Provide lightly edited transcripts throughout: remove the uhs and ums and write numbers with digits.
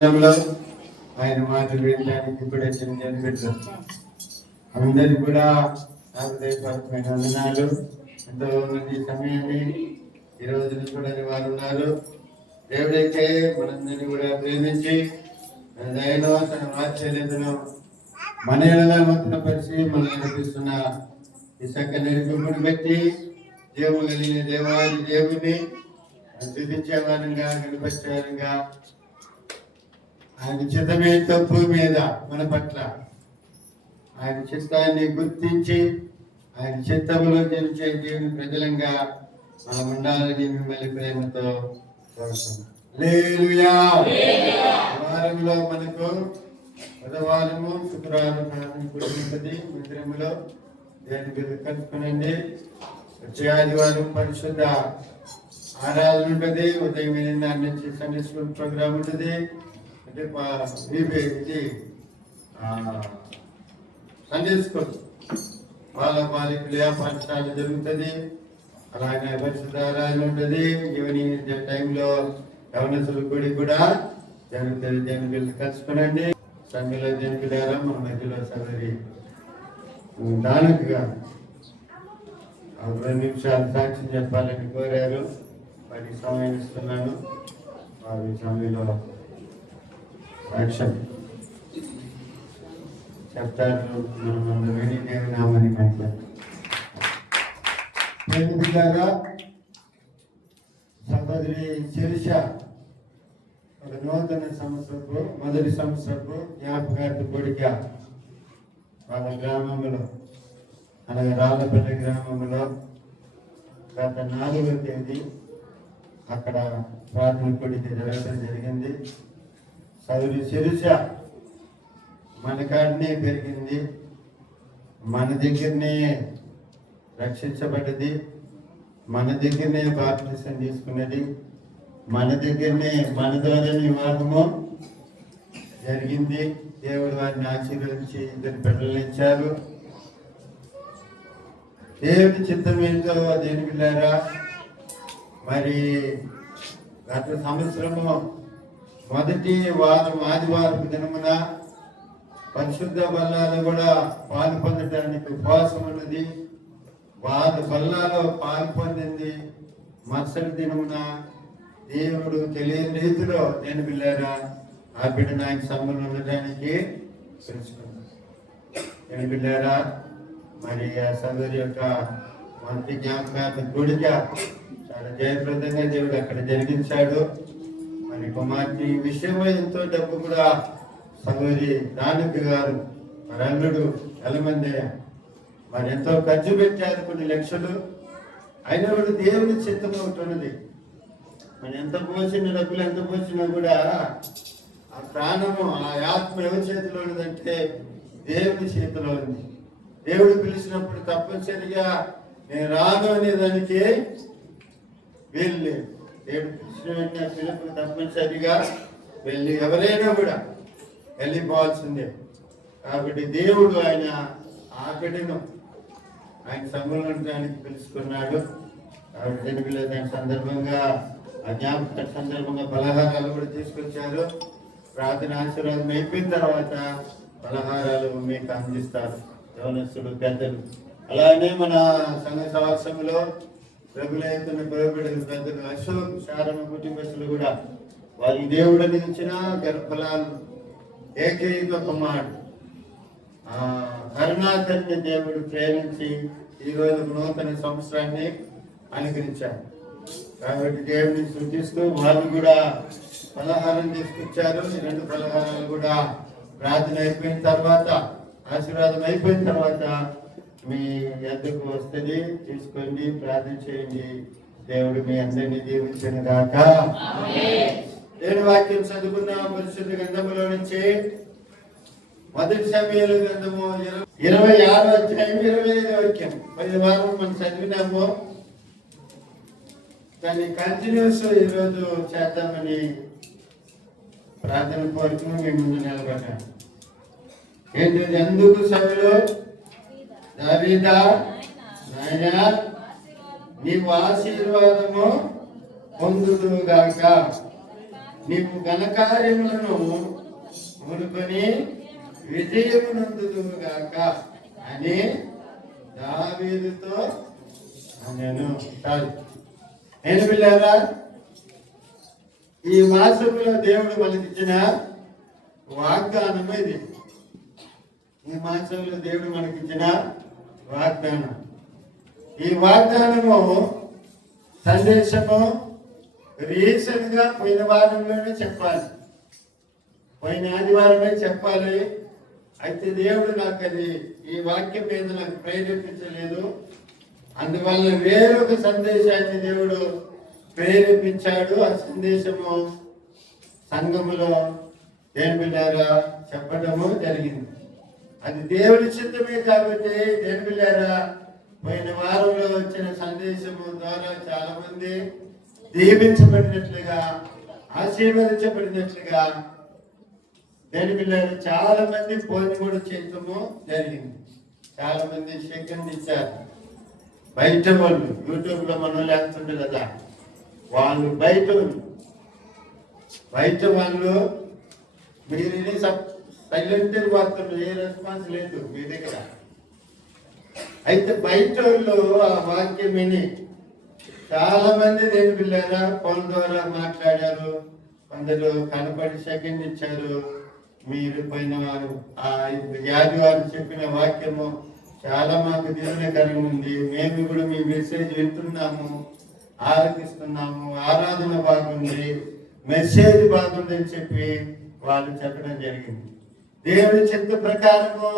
ఆయన మాటలు వినడానికి కూడా జన్మించారు. అందరికి కూడా హృదయపూర్వకమైన వందనాలు. ఎంతో మంది సమయాన్ని ఈ రోజున చూడని వారు ఉన్నారు. దేవుడైతే మనందరినీ కూడా ప్రేమించి దయలో తన వాత్సల్యతను మన ఎలా నూతనపరిచి మనం నడిపిస్తున్న ఈ చక్కని నడిపింపుని బట్టి దేవుడు కలిగిన దేవాది దేవుని స్తుతించే వారంగా కనిపించే వారంగా ఆయన చిత్తమే తప్పు మీద మన పట్ల ఆయన చిత్తాన్ని గుర్తించి ఆయన చిత్తములో తెలిసే దేవుని ప్రజలంగా మనం ఉండాలని మిమ్మల్ని ప్రేమతో కోరుతున్నాం. హల్లెలూయా. వారంలో మనకు బుధవారము శుక్రవారం ఉంటుంది. మందిరంలో దేవుని కలుసుకునండి. వచ్చే ఆదివారం పరిశుద్ధ ఆరాధన ఉంటుంది. ఉదయం 8 నుంచి సండే స్కూల్ ప్రోగ్రామ్ ఉంటుంది. ఇది సండే స్కూల్ బాలికల పాఠశాల జరుగుతుంది. అలాగే పరిశుద్ధ ఆరాధన ఉంటుంది. ఈవినింగ్ టైంలో యవనస్తుల గుడి కూడా జరుగుతుంది. దేవుని కలుసుకునండి. సంఘంలో దేవుని ద్వారా మన మధ్యలో సదరి దానకుగా 2 నిమిషాలు సాక్ష్యం చెప్పాలని కోరారు. వారికి సమయం ఇస్తున్నాను. వారి సమయంలో సాక్ష్యం చెప్తారు. మనం విని దేవుని నామని మాట్లాడతారు. సహోదరి శిరీష ఒక నూతన సంవత్సరపు మొదటి సంవత్సరపు జ్ఞాపకార్థ కొడుక వాళ్ళ గ్రామంలో అలాగే రాళ్ళపల్లి గ్రామంలో గత 4వ తేదీ అక్కడ ప్రార్థన కొడుకు జరగడం జరిగింది. సహోదరి శిరీష మన కాడనే పెరిగింది, మన దగ్గరనే రక్షించబడ్డది, మన దగ్గరనే బాప్తిసం తీసుకున్నది, మన దగ్గరనే మన ద్వారా వివాహము జరిగింది. దేవుడు వారిని ఆశీర్వదించి 2 బిడ్డలు ఇచ్చారు. దేవుడి చిత్తం ఏంటో దేని పిల్లారా, మరి గత సంవత్సరము మొదటి వారం ఆదివారం దినమున పరిశుద్ధ బల్లాలో కూడా పాలు పొందటానికి ఉపవాసం ఉన్నది. వారు బల్లాలో పాలు పొందింది. మరుసటి దినమున దేవుడు తెలియని రీతిలో నేను పిల్లారా ఆ బిడ్డ నాకు సంబంధం ఉండటానికి తెలుసుకున్నాను. నేను పిల్లారా మరి ఆ సోదరి యొక్క మంత్రి జ్ఞాపకార్థ కూడిక చాలా జయప్రదంగా దేవుడు అక్కడ జరిగించాడు. మరి కుమార్తె విషయమై ఎంతో డబ్బు కూడా సోదరి దానకి గారు మరి అల్లుడు ఎలమందయ్య మరి ఎంతో ఖర్చు పెట్టారు, కొన్ని లక్షలు. అయినా కూడా దేవుని చిత్తం ఒకటి ఉన్నది. మరి ఎంత పోసిన డబ్బులు ఎంత పోసినా కూడా ఆ ప్రాణము ఆ ఆత్మ ఎవరి చేతిలో ఉన్నదంటే దేవుని చేతిలో ఉంది. దేవుడు పిలిచినప్పుడు తప్పనిసరిగా నేను రాను అనే దానికి వీలు లేదు. దేవుడు పిలిచిన వెంటనే పిలుపు తప్పనిసరిగా వెళ్ళి ఎవరైనా కూడా వెళ్ళిపోవాల్సిందే. కాబట్టి దేవుడు ఆయన ఆ బిడ్డను ఆయన సంబంధానికి పిలుచుకున్నాడు. కాబట్టి దాని సందర్భంగా ఆ జ్ఞాపక సందర్భంగా పలహారాలు కూడా తీసుకొచ్చారు. ప్రార్థన ఆశీర్వాదం అయిపోయిన తర్వాత పలహారాలు మీకు అందిస్తారు యవనస్తులు, పెద్దలు. అలానే మన సంఘ సమావేశంలో ప్రభులైతున్న బిడ్డలు పెద్దలు అశోక్ శారణ కుటుంబస్తులు కూడా వారి దేవుడిని ఇచ్చిన గర్భఫలాలు ఏకైక కుమారుడు కరుణాకర్ని దేవుడు ప్రేమించి ఈరోజు నూతన సంవత్సరాన్ని అనుగ్రహించారు. కాబట్టి దేవుడిని సూచిస్తూ వాళ్ళు కూడా పలహారం తీసుకొచ్చారు. ఈ 2 పలహారాలు కూడా ప్రార్థన అయిపోయిన తర్వాత ఆశీర్వాదం అయిపోయిన తర్వాత మీ ఎద్దకు వస్తుంది, తీసుకోండి, ప్రార్థన చేయండి. దేవుడు మీ అందరినీ దీవించిన గాక. దేవుని వాక్యం చదువుకున్న పరిశుద్ధ గ్రంథములో నుంచి మొదటి సమయాల గ్రంథము 26వ అధ్యాయం 25వ వాక్యం. 10 వారం మనం చదివినాము. దాన్ని కంటిన్యూస్ ఈరోజు చేద్దామని ప్రార్థన కోరిక మీ ముందు నిలబడ్డాను. ఏంటి ఎందుకు సభలో దావీదా నాయనా నీవు ఆశీర్వాదము పొందుదుగాక. నీవు ఘనకార్యములను పూనుకొని విజయమునందుదుగాక అని దావీదుతో నేను పిల్లారా, ఈ మాసంలో దేవుడు మనకిచ్చిన వాగ్దానం ఇది. ఈ మాసంలో దేవుడు మనకిచ్చిన వాగ్దానం. ఈ వాగ్దానము సందేశము రీసెంట్ గా పోయిన వారంలోనే చెప్పాలి, పోయిన ఆదివారమే చెప్పాలి. అయితే దేవుడు నాకు అది ఈ వాక్యం మీద నాకు ప్రేరేపించలేదు. అందువల్ల వేరొక సందేశాన్ని దేవుడు ప్రేరేపించాడు. ఆ సందేశము సంఘములో దేని బిడ్డారా చెప్పడము జరిగింది. అది దేవుడి చిత్తమే కాబట్టి దేని బిడ్డారా పోయిన వారంలో వచ్చిన సందేశము ద్వారా చాలా మంది దీవించబడినట్లుగా, ఆశీర్వదించబడినట్లుగా దేని బిడ్డారు చాలా మంది ఫోన్ కూడా చేయటము జరిగింది. చాలా మంది సెకండ్ ఇచ్చారు. బయట వాళ్ళు యూట్యూబ్ లో మనం లేకుంటే కదా, వాళ్ళు బయట వాళ్ళు మీరు సైలెంట్ వార్తలు ఏ రెస్పాన్స్ లేదు మీ దగ్గర. అయితే బయట వాళ్ళు ఆ వాక్యం విని చాలా మంది దేని పిల్లారా ఫోన్ ద్వారా మాట్లాడారు. కొందరు కనపడి సెకండ్ ఇచ్చారు. మీరు పోయిన ఆదివారం చెప్పిన వాక్యము చాలా మాకు దీవెనకరంగా ఉంది, మేము కూడా మీ మెసేజ్ వింటున్నాము, ఆరాధిస్తున్నాము, ఆరాధన బాగుంది, మెసేజ్ బాగుంది అని చెప్పి వాళ్ళు చెప్పడం జరిగింది. దేవుడి చిత్త ప్రకారము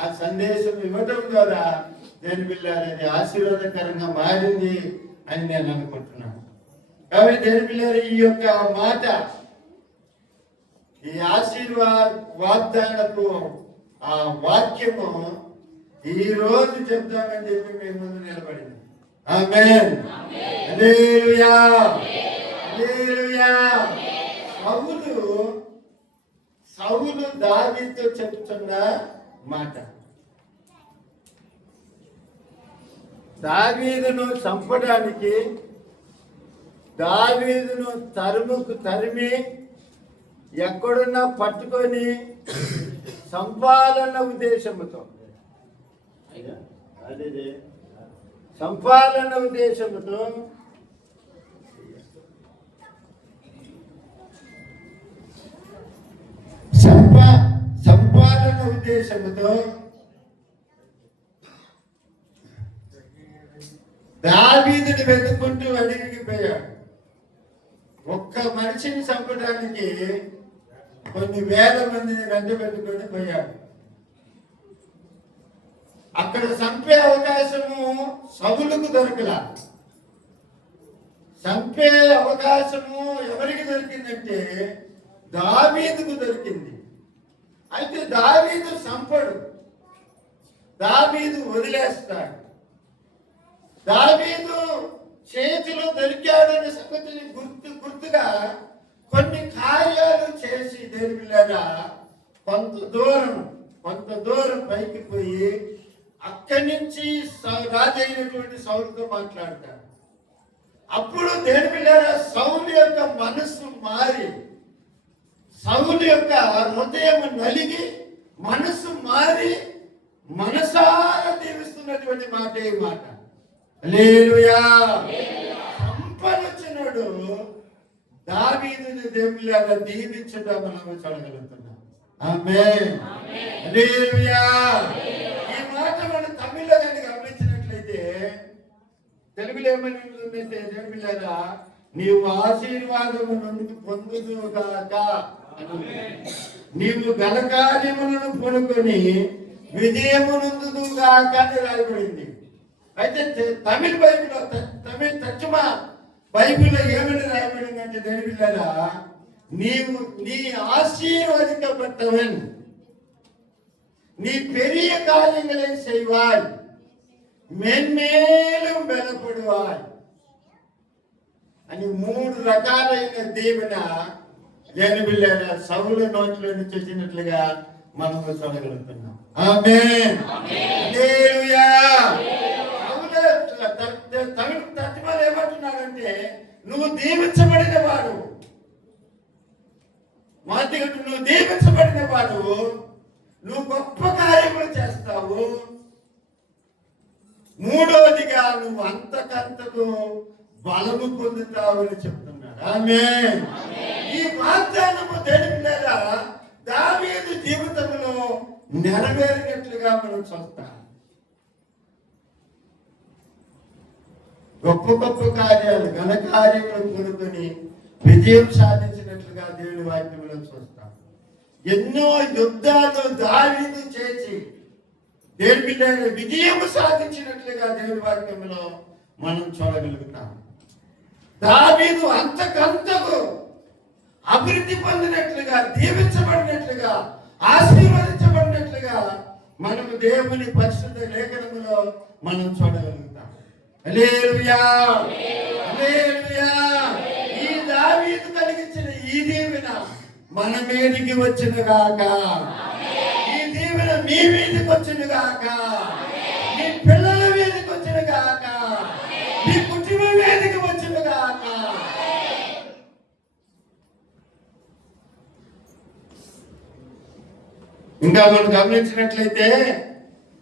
ఆ సందేశం ఇవ్వడం ద్వారా దేని పిల్లలు ఆశీర్వాదకరంగా మారింది అని నేను అనుకుంటున్నాను. కాబట్టి దేని పిల్లలు ఈ యొక్క మాట, ఈ వాగ్దానపు ఆ వాక్యము ఈ రోజు చెప్తామని చెప్పి మేము ముందు నిలబడింది. ఆమేన్. హల్లెలూయా, హల్లెలూయా. సౌలు దావీదుతో చెప్తున్న మాట, దావీదును చంపడానికి దావీదును తరిమి ఎక్కడున్నా పట్టుకొని సంపాలన ఉద్దేశంతో దావీదుని వెతుక్కుంటూ అడవికి పోయాడు. ఒక్క మనిషిని చంపడానికి కొన్ని వేల మందిని వెంట పెట్టుకొని పోయాడు. అక్కడ చంపే అవకాశము సౌలుకు దొరకలా. చంపే అవకాశము ఎవరికి దొరికిందంటే దావీదుకు దొరికింది. అయితే దావీదు చంపడు, దావీదు వదిలేస్తాడు. దావీదు చేతిలో దొరికాడనే సంగతిని గుర్తుగా కొన్ని కార్యాలు చేసి దేవుళ్ళగా కొంత దూరం పైకి పోయి అక్కడి నుంచి రాజైనటువంటి సౌలుతో మాట్లాడతాడు. అప్పుడు దేవుళ్ళగా సౌలు యొక్క మనస్సు మారి, సౌలు యొక్క హృదయం నలిగి మనస్సు మారి మనసారా దీవిస్తున్నటువంటి మాట ఈ మాట. హల్లెలూయా. సంపన్నొచ్చినాడు దావీదుని దేవుళ్ళగా దీవించడం మనం చూడగలుగుతున్నాం. ఆమేన్. హల్లెలూయా. ఈ మాట మనం తమిళ్లో కానీ గమనించినట్లయితే తెలుగులో ఏమని ఉంటుందంటే దేవుళ్ళగా నీవు ఆశీర్వాదము నుండి పొందుదుగాక, నీవు ఘనకార్యములను పూనుకొని విజయమునందుదుగాక అని రాయబడింది. అయితే తమిళ బైబిల్లో తమిళ తర్జుమా బైబిల్లో ఏమని రాయబడింది అంటే దేవుళ్ళగా நீ ஆசீர்வதிக்கப்பட்டவன், நீ பெரிய காரியங்களை செய்வாய், மென்மேலும் பலப்படுவாய் అని 3 రకాలైన దీవెన జనబిల్లారా సౌలు నోట్లో నుంచి వచ్చినట్లుగా మనం చూడగలుగుతున్నాం. ఆమేన్. హల్లెలూయా. తమిళ తర్జుమాలో ఏమంటున్నాడంటే నువ్వు దీవించబడిన వాడు, మొదటిగా నువ్వు దీవించబడిన వాడు, నువ్వు గొప్ప కార్యములు చేస్తావు. మూడవదిగా నువ్వు అంతకంతకు బలము పొందుతావు అని చెప్తున్నాడు. ఆమేన్. ఈ వాగ్దానము దేవునిలా దావీదు జీవితంలో నెరవేరినట్లుగా మనం చూస్తాం. గొప్ప గొప్ప కార్యాలు, ఘన కార్యములు కొనుక్కొని విజయం సాధించినట్లుగా దేవుని వాక్యంలో చూస్తాం. ఎన్నో యుద్ధాలు దావీదు చేసి దేవుని బిడ్డ విజయం సాధించినట్లుగా దేవుని వాక్యంలో మనం చూడగలుగుతాం. దావీదు అంతకంతకు అభివృద్ధి పొందినట్లుగా, దీవించబడినట్లుగా, ఆశీర్వదించబడినట్లుగా మనము దేవుని పరిశుద్ధ లేఖనములో మనం చూడగలుగుతాం. హల్లెలూయా, హల్లెలూయా. ఈ దావీదు కలిగించిన ఈ దీవెన మన మీదికి వచ్చిన గాక. ఈ దీవెన మీ మీదికి వచ్చిన గాక, మీ పిల్లల మీదికి వచ్చిన గాక, మీ కుటుంబం మీదికి వచ్చిన గాక. ఇంకా మనం గమనించినట్లయితే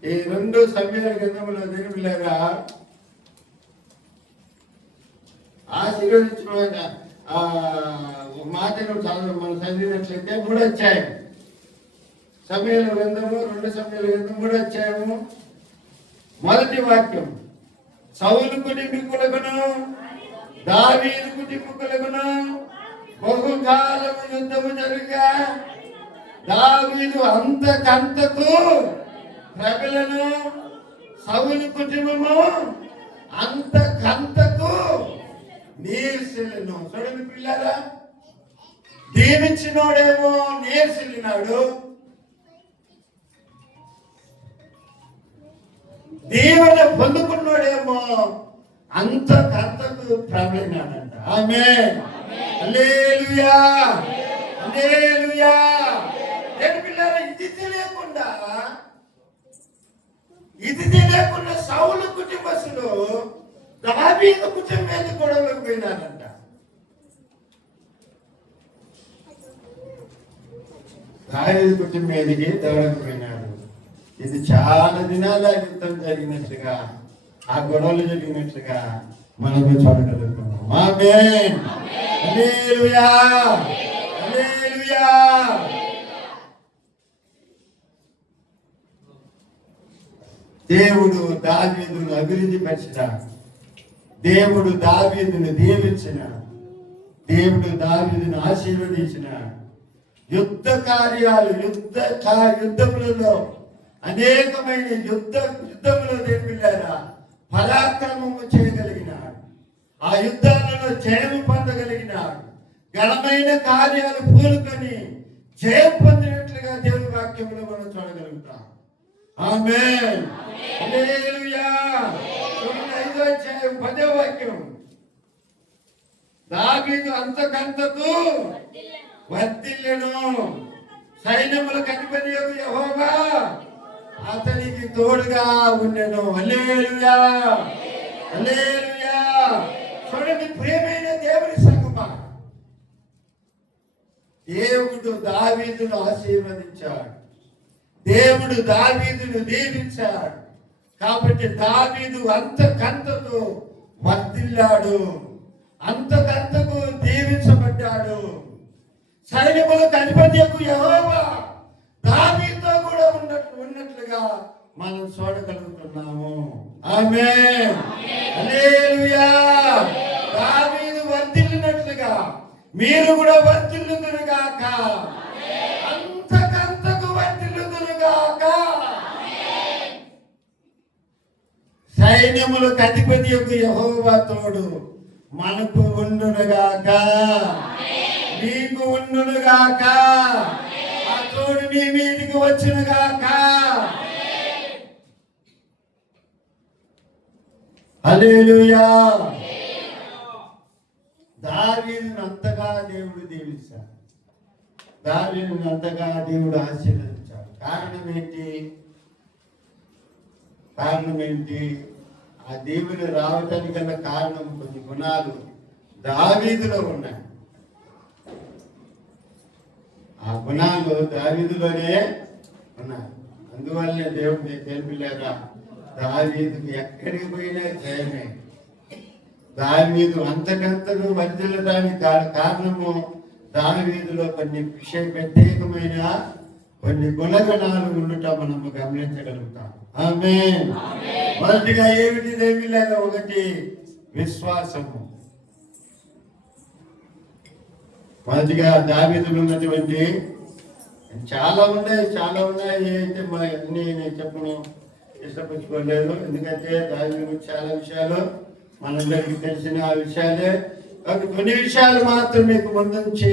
ఈ 2 సమయాల గ్రంథంలో దేవునిలాగా ఆశీర్వదించిన మాటను మనం చదివినట్లయితే 3వ అధ్యాయం సమయాల గ్రంథము, 2 సమయాల గ్రంథం 3వ అధ్యాయము మొదటి వాక్యం. సౌలు కుటుంబీకులకును దావీదు కుటుంబీకులకును బహుకాలము యుద్ధము జరగా దావీదు అంతకంతకు ప్రజలను, సౌలు కుటుంబము అంతకంతకు నీర్సిల్లును. చూడండి పిల్లరా, దీవించినోడేమో నీర్సిల్లినాడు, దీవెన పొందుకున్నాడేమో అంతకంతకు ప్రబలినాడంట. ఆమేన్, హల్లెలూయా, హల్లెలూయా. పిల్లరా, ఇది తెలియకుండా సౌలు కుటుంబస్తులు దావీదు కుటుంబం మీద గొడవలకు పోయినారంట. దావీదు కుటుంబం మీదకి దౌడకు పోయినారు. ఇది చాలా దినాల యుద్ధం జరిగినట్లుగా, ఆ గొడవలు జరిగినట్లుగా మనకు చూడగలుగుతున్నాం. ఆమేన్, హల్లెలూయా, హల్లెలూయా. దేవుడు దావీదును అభివృద్ధి పరిచిన, దేవుడు దావీదును దీవించిన, దేవుడు దావీదును ఆశీర్వదించిన, యుద్ధ కార్యాలు, యుద్ధములలో అనేకమైన యుద్ధములో దేవుళ్ళారా పరాక్రమము చేయగలిగినాడు. ఆ యుద్ధాలలో జయము పొందగలిగినాడు. ఘనమైన కార్యాలు పూనుకొని జయం పొందినట్లుగా దేవుని వాక్యంలో మనం చూడగలుగుతాం. ఆమేన్, హల్లెలూయా. 5వ అధ్యాయం 10వ వాక్యం. దావీదు అంతకంతకు వర్ధిల్లెను, సైన్యములకు అధిపతియగు యెహోవా అతనికి తోడుగా ఉండెను. హల్లెలూయా, హల్లెలూయా. చూడండి ప్రియమైన దేవుని సంగమా, దేవుడు దావీదును ఆశీర్వదించాడు, దేవుడు దావీదును దీవించాడు. కాబట్టి దావీదు అంతకంతకు వర్ధిల్లాడు, అంతకంతకు దీవించబడ్డాడు. సైన్యములకు అధిపతియగు యెహోవా దావీదుతో కూడా ఉన్నట్లుగా మనం చూడగలుగుతున్నాము. ఆమేన్, హల్లెలూయా. దావీదు వర్ధిల్లినట్లుగా మీరు కూడా వర్ధిల్లుదురుగాక, అంతకంతకు వర్ధిల్లుదురుగాక. సైన్యములకు అధిపతియగు యెహోవా తోడు మనకు ఉండునుగాక, నీకు ఉండునుగాక, ఆ తోడు నీ మీదికి వచ్చునుగాక. హల్లెలూయా. దావీదును అంతగా దేవుడు దీవించాడు, దావీదును అంతగా దేవుడు ఆశీర్వదించాడు. కారణం ఏంటి? ఆ దేవుని రావటానికి గల కారణం కొన్ని గుణాలు దావీదులో ఉన్నాయి. ఆ గుణాలు దావీదులోనే ఉన్నాయి. అందువల్లనే దేవుడిని తెలిపిలేదా, దావీదుకు ఎక్కడికి పోయినా జయమే. దావీదు అంతకంతకు వర్ధిల్లడానికి కారణము దావీదులో కొన్ని ప్రత్యేకమైన కొన్ని గుణగణాలు ఉండటం మనము గమనించగలుగుతాం. ఆమేన్. మొదటిగా ఏమిటి దేవుళ్ళగా? ఒకటి విశ్వాసము. మొదటిగా దావీదులో ఉన్నటువంటి చాలా ఉన్నాయి అయితే అన్ని నేను చెప్పను ఇష్టపరచుకోలేదు. ఎందుకంటే దావీదు చాలా విషయాలు మనందరికీ తెలిసిన ఆ విషయాలే. కాబట్టి కొన్ని విషయాలు మాత్రం మీకు ముందుంచి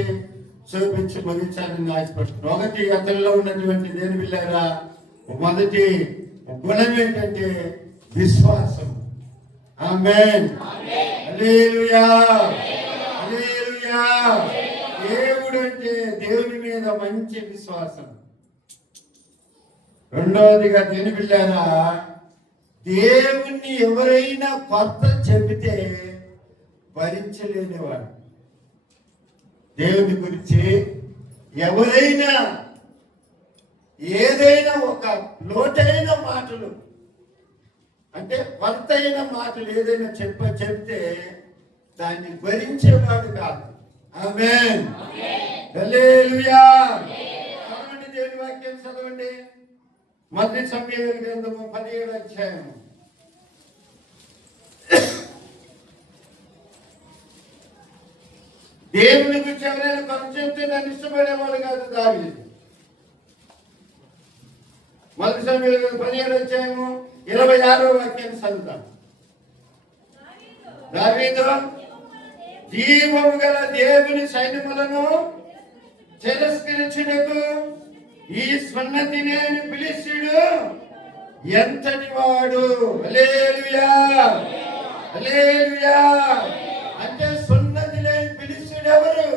చూపించి ముగించాలని ఆశపడుతున్నాను. ఒకటి, అతనిలో ఉన్నటువంటి దేని బిళ్ళారా మొదటి గుణం ఏంటంటే విశ్వాసం. ఆమేన్. హల్లెలూయా, హల్లెలూయా. దేవుడు అంటే దేవుని మీద మంచి విశ్వాసం. రెండవదిగా దేని బిళ్ళారా, దేవుణ్ణి ఎవరైనా కొత్త చెబితే భరించలేనివాడు. దేవుని గురించి ఎవరైనా ఏదైనా ఒక లోటైన మాటలు అంటే కొత్తైన మాటలు ఏదైనా చెప్తే దాన్ని భరించేవాడు కాదు. ఆమేన్. హల్లెలూయా. చదవండి, దేవుని వాక్యం చదవండి. మొదటి సమూయేలు గ్రంథము 17వ అధ్యాయం. దేవుని గురించి ఎవరైనా కొంచెం చెప్తే దాన్ని ఇష్టపడేవాడు కాదు దావీదు. మొదటి సమూయేలు 17వ అధ్యాయము 26వ వాక్యాన్ని చదువుతాం. దావీదు జీవము గల దేవుని సైన్యములను తిరస్కరించుటకు ఈ సున్నతి లేని ఫిలిష్తీయుడు ఎంతటి వాడు. హల్లెలూయా, హల్లెలూయా. అంటే సున్నతి లేని ఫిలిష్తీయుడు ఎవరు?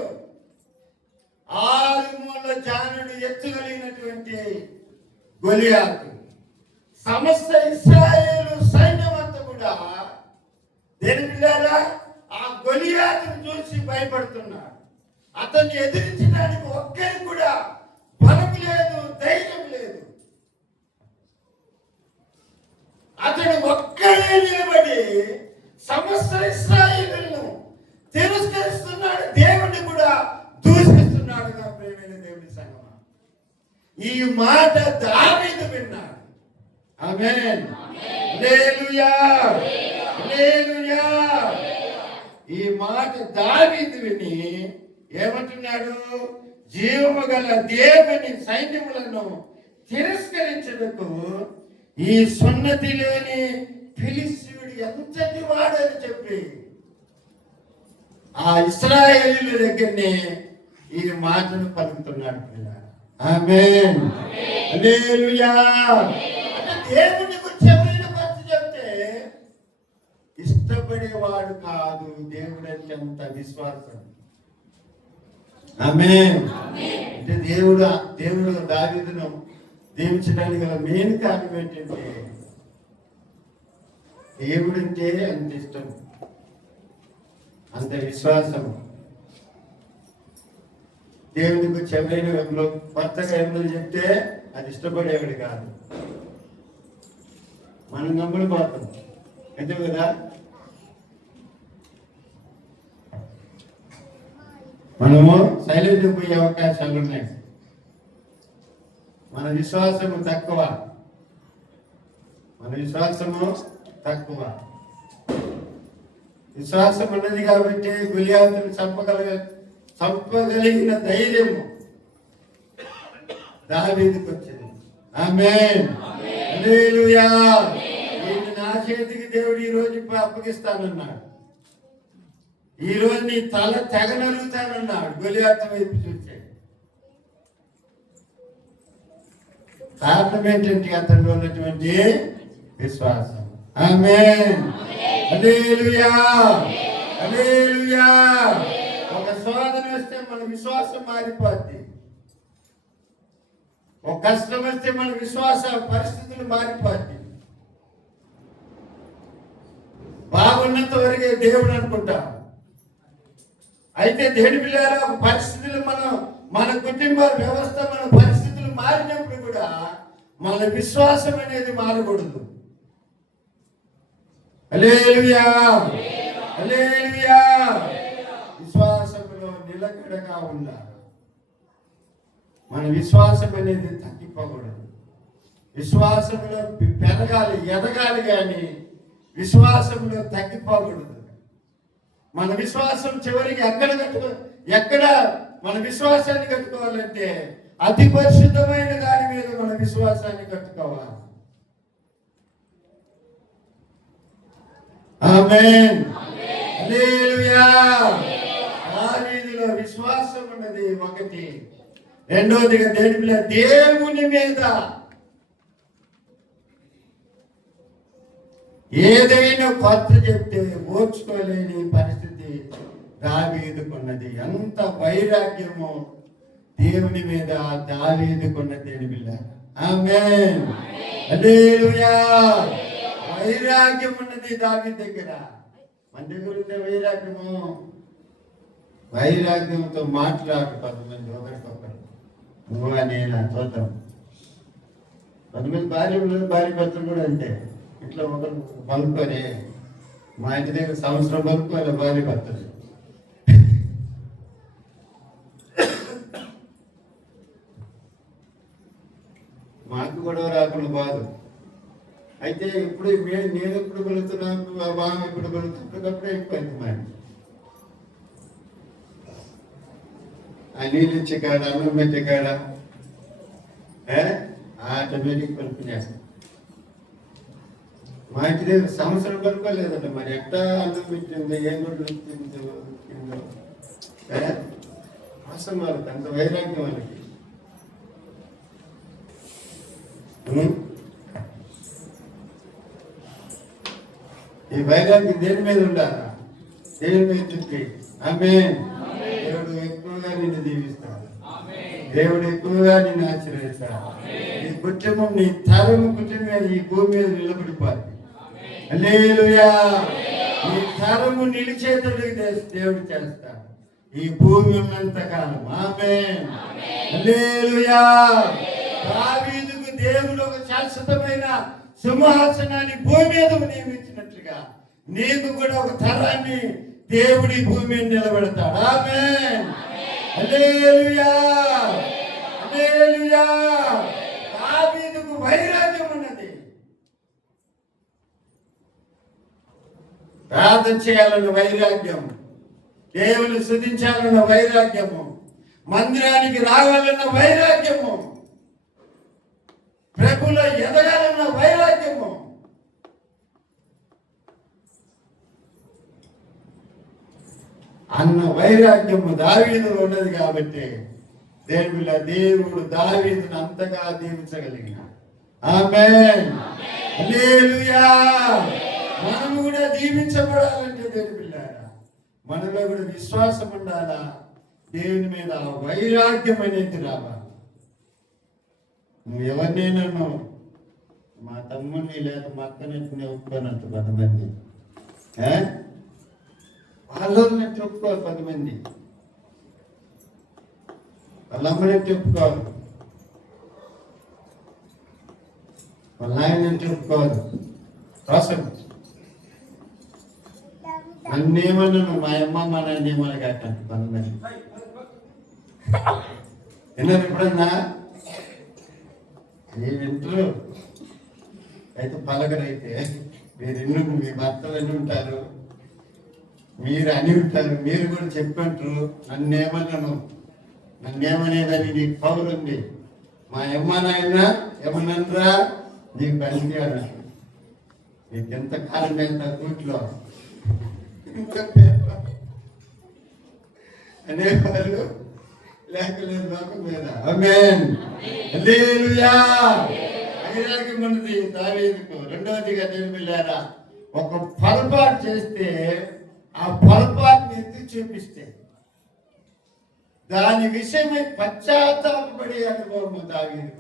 6 మూల జానుడు ఎత్తుగలిగినటువంటి గొలియాతు. సమస్త ఇశ్రాయేలు సైన్యం అంతా కూడా దేని బిడ్డారా ఆ గొలియాతును చూసి భయపడుతున్నారు. అతన్ని ఎదిరించడానికి ఒక్కరికి కూడా బలం లేదు, ధైర్యం లేదు. అతడు ఒక్కడే నిలబడి సమస్త ఇశ్రాయేలును తిరస్కరిస్తున్నాడు, దేవుణ్ణి కూడా దూషిస్తున్నాడు. నా ప్రియమైన దేవుని సంగమా, ఈ మాట దావీదు విన్నాడు. ఆమేన్. హల్లెలూయా, హల్లెలూయా. ఈ మాట దావీదు విని ఏమంటున్నాడు? జీవము గల దేవుని సైన్యములను తిరస్కరించుటకు ఈ సున్నతి లేని ఫిలిష్తీయుడు ఎంతటి వాడని చెప్పి ఆ ఇశ్రాయేలీయుల దగ్గరనే ఈ మాటను పలుకుతున్నాడు. ఆమేన్. హల్లెలూయా. అంటే దేవుని గురించి ఎవరైనా కొత్త చెప్తే ఇష్టపడేవాడు కాదు. దేవుడు అంటే అంత విశ్వాసం. ఆమేన్. అంటే దేవుడు దావీదును దీవించడానికి గల మెయిన్ కారణం ఏంటంటే దేవుడు అంటే అంత ఇష్టం, అంత విశ్వాసం. దేవుని గురించి ఎవరైనా కొత్తగా ఏమైనా చెప్తే అది ఇష్టపడేవాడు కాదు. మనం నమ్ముడు పోతాం అంతే కదా. మనము సైలెంట్ పోయే అవకాశాలు ఉన్నాయి. మన విశ్వాసము తక్కువ. విశ్వాసం ఉన్నది కాబట్టి గొలియాతును చంపగలిగిన ధైర్యము దావీదుకు వచ్చింది. ఆమేన్. హల్లెలూయా. నా చేతికి దేవుడు ఈ రోజు అప్పగిస్తానన్నాడు. ఈ రోజు నీ తల తెగనలుగుతానన్నాడు. గొలియాతు వైపు చూచాడు. కారణం ఏంటంటే అతనిలో ఉన్నటువంటి విశ్వాసం. ఆమేన్. హల్లెలూయా, హల్లెలూయా. ఒక శోధన వస్తే మన విశ్వాసం మారిపోద్ది. ఒక కష్టం వస్తే మన విశ్వాస పరిస్థితులు మారిపోద్ది. బాగున్నంత వరకే దేవుడు అనుకుంటాం. అయితే దేని పిల్లల పరిస్థితులు మనం మన కుటుంబ వ్యవస్థ, మన పరిస్థితులు మారినప్పుడు కూడా మన విశ్వాసం అనేది మారకూడదు. హల్లెలూయా, హల్లెలూయా. విశ్వాసంలో నిలకడగా ఉండాలి. మన విశ్వాసం అనేది తగ్గిపోకూడదు. విశ్వాసంలో పెరగాలి, ఎదగాలి, కానీ విశ్వాసంలో తగ్గిపోకూడదు. మన విశ్వాసం చివరికి ఎక్కడ మన విశ్వాసాన్ని కట్టుకోవాలంటే అతి పరిశుద్ధమైన దాని మీద మన విశ్వాసాన్ని కట్టుకోవాలి. ఆమేన్, హల్లెలూయా. దావీదులో విశ్వాసం ఉన్నది ఒకటి. రెండోదిగా దేవుని మీద ఏదైనా కొత్త చెప్తే ఓర్చుకోలేని పరిస్థితి దావీదుకున్నది. అంత వైరాగ్యము దేవుని మీద దావీదుకున్నది. ఆమేన్, హల్లెలూయా. వైరాగ్యం ఉన్నది దావీదు దగ్గర. మన దగ్గర ఉండే వైరాగ్యంతో మాట్లాడు. 10 మంది ఒకరికొకరు నువ్వు నేను చూద్దాం. 10 మంది భార్య భర్తలు కూడా అంతే. ఇట్లా ఒకరు పలుకొని, మా ఇంటి దగ్గర సంవత్సరం పలుకోవాలి భార్య భర్తలు. మాకు గొడవ రాకుండా బాదు. అయితే ఇప్పుడు నేను ఎప్పుడు వెళుతున్నాను, బాగా ఎప్పుడు వెళుతున్నప్పుడే ఎక్కువైంది మా ఇంటి. ఆ నీళ్ళు ఇచ్చే కాడ, అన్నం పెట్టే కాడ ఆటోమేటిక్ పలుపు చేస్తాం. మా ఇంటి దగ్గర సంవత్సరం పలుకోలేదంట. మరి ఎట్టా అన్నం పెట్టిందో, ఏం తిందో అసలు వాళ్ళకి అంత వైరాగ్యం వాళ్ళకి. ఈ వైరాగ్యం దేని మీద ఉండాలా? దేవుని మీద చెప్పి ఆమేన్. దేవుడు ఎక్కువగా నిన్ను దీవిస్తాడు. దేవుడు ఎక్కువగా నిన్ను ఆశీర్వదిస్తాడు. నీ కుటుంబం, నీ తరము కుటుంబం ఈ భూమి మీద నిలబడిపోతుంది. హల్లెలూయా. నీ తరము నిలిచేటట్టుగా దేవుడు చేస్తాడు ఈ భూమి ఉన్నంత కాలం. ఆమేన్, హల్లెలూయా. దావీదుకు దేవుడు ఒక శాశ్వతమైన సింహాసనాన్ని భూమి మీద నియమించినట్లుగా నీకు కూడా ఒక తరాన్ని దేవుడి భూమి మీద నిలబెడతాడు. ఆమేన్, హల్లెలూయా, హల్లెలూయా. దావీదుకు వైరాగ్యం ఉన్నది. ప్రార్థన చేయాలన్న వైరాగ్యం, దేవుని స్తుతించాలన్న వైరాగ్యము, మందిరానికి రావాలన్న వైరాగ్యము, ప్రభులో ఎదగాలన్న వైరాగ్యము. అన్న వైరాగ్యము దావీదులో ఉన్నది కాబట్టి దేవుడు దావీదును అంతగా దీవించగలిగిన. ఆమేన్, హల్లెలూయా. మనము కూడా దీవించబడాలంటే దేవుని పిల్లారా, మనలో కూడా విశ్వాసం ఉండాలా. దేవుని మీద వైరాగ్యం అనేది రావాలి. నువ్వు ఎవరినైనా మా తమ్ముడిని లేదా మా అక్కనట్టునే ఒప్పుకోనంత 10 మంది, వాళ్ళని చెప్పుకోవాలి. 10 మంది వాళ్ళ అమ్మని చెప్పుకోవాలి, వాళ్ళ నాయనని చెప్పుకోవాలి. కోసం నన్నేమన్నాను, మా అమ్మ మా నాన్న ఏమన్నా కాకంట 10 మంది విన్నారు ఎప్పుడన్నా? ఏ వింటారు అయితే పలకరైతే మీరు మీ భర్తలు ఎన్ని ఉంటారు, మీరు అని ఉంటారు, మీరు కూడా చెప్పంటారు. నన్నేమనేదని నీకు పవర్ ఉంది. మా అమ్మ నాయన ఏమన్నారా నీకు కలిసి నీకు ఎంత కాలం ఎంత కూట్లో అనేవాళ్ళు లేకలేదు లోకం మీద. ఆమేన్, హల్లెలూయా. వైరాగ్యం ఉన్నది దావీదుకు. రెండవదిగా దేవుని పిల్లారా, ఒక పొరపాటు చేస్తే ఆ పొరపాటుని ఎత్తి చూపిస్తే దాని విషయమై పశ్చాత్తాపపడే అనుభవం దావీదుకు.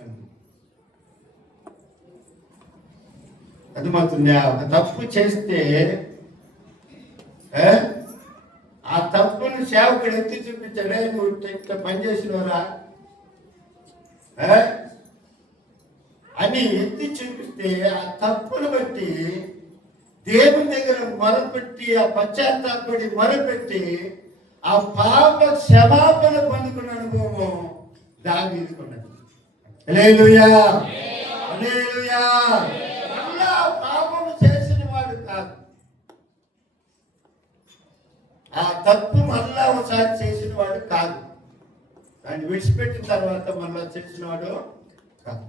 అది మాత్రం ఒక తప్పు చేస్తే ఆ తప్పును తప్పును సేవకుడు ఎత్తి చూపించాడే, నువ్వు ఇట్లా పనిచేసినవరా అని ఎత్తి చూపిస్తే ఆ తప్పును బట్టి దేవుని దగ్గర మొరపెట్టి, ఆ పశ్చాత్తాపడి మొరపెట్టి ఆ పాప క్షమాపణ పొందుకున్న అనుభవం దావీదుకున్నది. హల్లెలూయా, హల్లెలూయా. మళ్ళా పాపము చేసిన వాడు కాదు, ఆ తప్పు మళ్ళా ఒకసారి చేసిన వాడు కాదు, దాన్ని విడిచిపెట్టిన తర్వాత మళ్ళా చేసిన వాడు కాదు.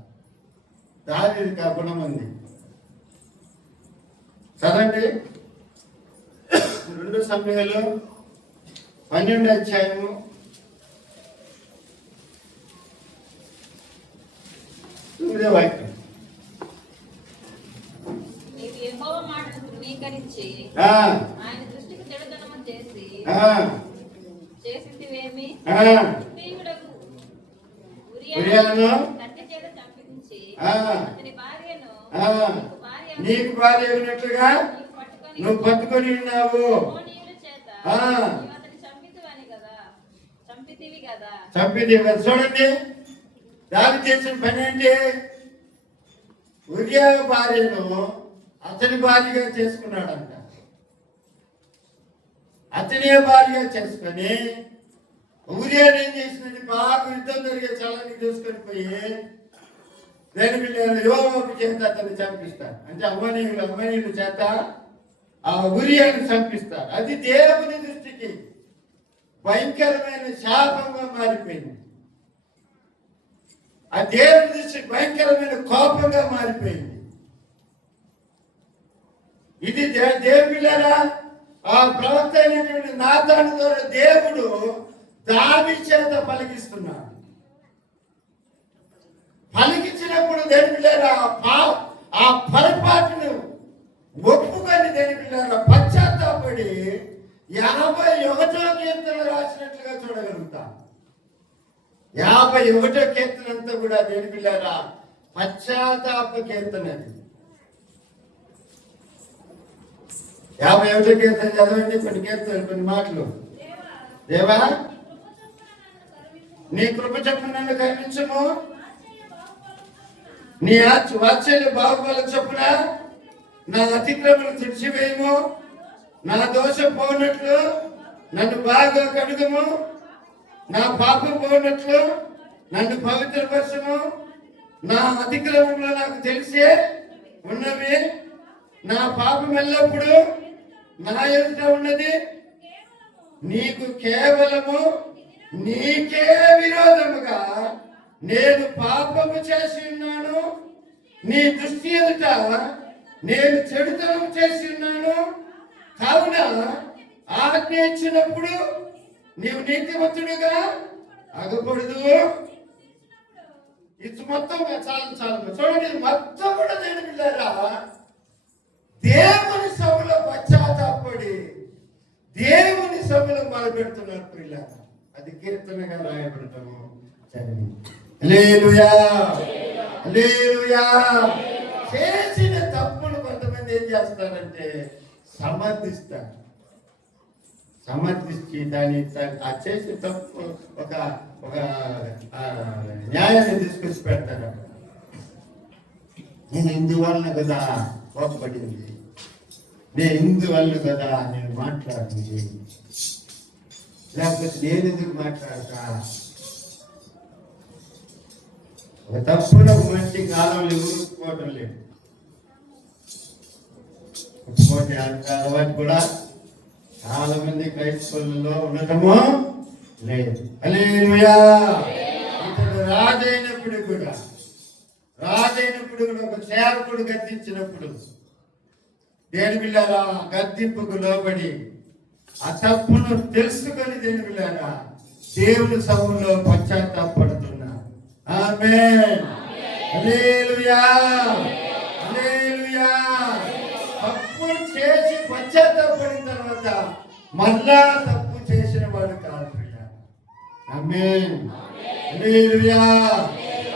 దావీదుకి ఆ గుణం ఉంది. చదండి 2 సమూయేలు 12వ అధ్యాయము 9వ వాక్యం. నీవు యెహోవా మాటను తృణీకరించి ఆయన దృష్టికి చెడుతనము చేసిందివేమి? ఉత్తీయుడగు ఉరియాను కత్తి చేత చంపించి అతని భార్యను నీకు భార్య అయినట్లుగా నువ్వు పట్టుకొని ఉన్నావు. చంపితివి కదా. చూడండి, దావీదు చేసిన పని ఏంటి? ఉరియా భార్యను అతని భార్యగా చేసుకున్నాడంట. అతనే భార్యగా చేసుకొని ఉరియాని ఏం చేసినది? బాగా యుద్ధం జరిగే చలానికి తీసుకొని పోయి దేని పిల్లలు యోవాబు చేత అతన్ని చంపిస్తారు. అంటే అమ్మనీయుల చేత ఆ ఉరియాని చంపిస్తారు. అది దేవుని దృష్టికి భయంకరమైన శాపంగా మారిపోయింది. ఆ దేవుని దృష్టికి భయంకరమైన కోపంగా మారిపోయింది. ఇది దేవుని పిల్లరా, ఆ ప్రవక్త అయినటువంటి నాతాను ద్వారా దేవుడు దావీదు చేత పలికిస్తున్నాడు. పలికించినప్పుడు దేని పిల్లరా ఆ పొరపాటును ఒప్పుకొని దేని పిల్లరా పశ్చాత్తాపడి 51వ కీర్తన రాసినట్లుగా చూడగలుగుతాం. 51వ కీర్తన అంతా కూడా దేని పిల్లరా పశ్చాత్తాప కీర్తన. 51వ కీర్తన చదవండి, కొన్ని కీర్తనలు, కొన్ని మాటలు. దేవా, నీ కృప చొప్పున నన్ను కరుణించుము, నీ వాత్సల్య బాహుబల చొప్పున నా అతిక్రమను తుడిచివేయము, నా దోషం పోనట్లు నన్ను బాగా కడుగుము, నా పాపం పోనట్లు నన్ను పవిత్రపరచుము. నా అతిక్రమంలో నాకు తెలిసే ఉన్నవి, నా పాపం ఎల్లప్పుడు నా ఎదుట ఉన్నది. నీకు కేవలము నీకే విరోధముగా నేను పాపము చేసి ఉన్నాను, నీ దృష్టి ఎదుట నేను చెడుతనం చేసి ఉన్నాను. కావున ఆజ్ఞ ఇచ్చినప్పుడు నీవు నీతిమంతుడుగా అగకూడదు. ఇది మొత్తం చాలు చూడండి, మొత్తం కూడా నేను పిల్లరా దేవుని సభలో పశ్చాత్తాపడి దేవుని సభలో మొదలుపెడుతున్నారు పిల్లరా. అది కీర్తనగా రాయబడతాము. హల్లెలూయా, హల్లెలూయా. చేసిన తప్పులు కొంతమంది ఏం చేస్తారంటే సమర్థించి దాని ఆ చేసిన తప్పు ఒక న్యాయాన్ని తీసుకొచ్చి పెడతారు. నేను ఇందువలన కదా కోపపడింది, నేను ఇందువల్ల కదా నేను మాట్లాడింది, లేకపోతే నేను ఎందుకు మాట్లాడతా. ఒక తప్పున మంచి కాలంలో ఊరుకోవటం లేదు, ఒప్పుకోటి అలవాటు కూడా చాలా మంది క్రైస్తవులలో ఉండటము లేదు. హల్లెలూయా. ఇతడు రాజైనప్పుడు కూడా ఒక సేవకుడు గద్దించినప్పుడు దేని పిల్లరా గద్దింపుకు లోబడి ఆ తప్పును తెలుసుకొని దేని పిల్లరా దేవుని సభలో పశ్చాత్తాపడుతున్నా. ఆమేన్, హల్లెలూయా, హల్లెలూయా. తప్పు చేసి పశ్చాత్తాపడిన తర్వాత మళ్ళా తప్పు చేసిన వాడు కాదు. ఆమేన్, హల్లెలూయా.